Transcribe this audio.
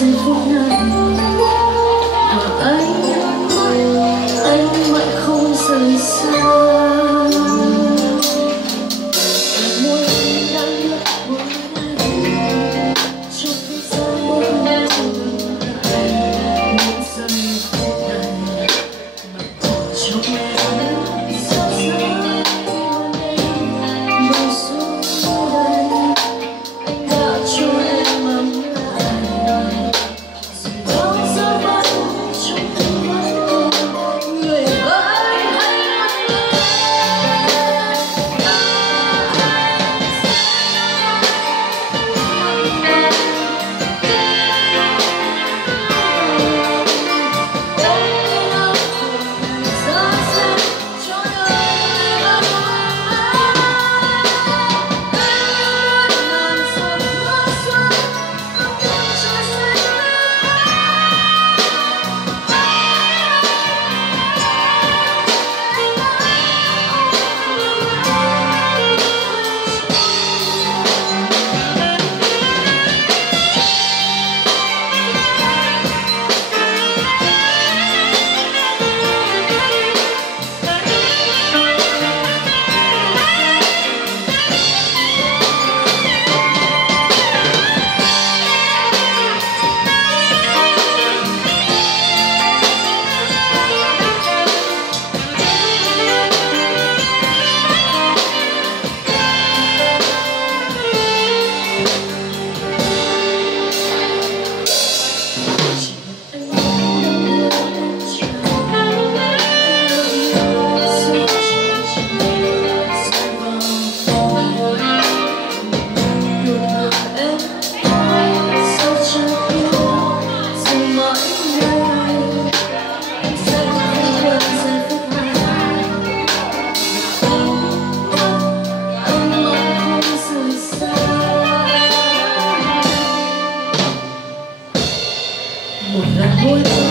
giây phút này mà anh mãi không rời xa. Môi đang nhấp môi này cho thế gian một ngày những giây phút này mà trong em sao rơi mưa xuống đây anh đã cho em ấm lại rồi bao giờ vẫn trong tim anh người ơi một lần hôn